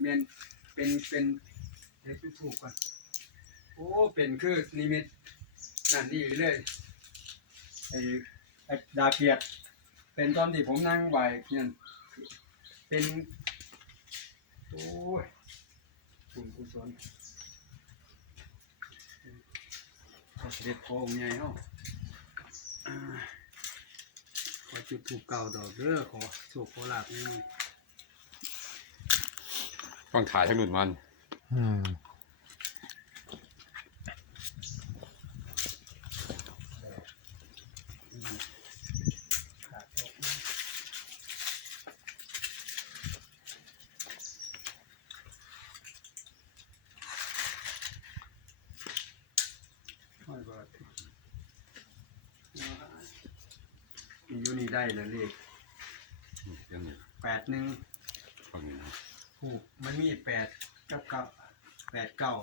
เมนเป็นเป็นเล็กถูกก่อน โอ้ เป็นคือนิมิตนั่นนี่เลยไอ้ไอ้ดาเกียด เป็นตอนที่ผมนั่งไหวเนี่ยเป็นโอ้ยคุณกุศลขอเสด็จพองค์ใหญ่เนาะขอจุดถูกเก่าดอกเด้อขอโชคขอลาบนี่ ต้องถ่ายทั้งหนุนมัน อืมขาดออกมาห้อยบาทนี่อยู่นี่ได้แล้วเลขเรื่องนี้แปดหนึ่ง ฟังนี้นะ ถูกมันมีแปดกับเก้าแปดเก้า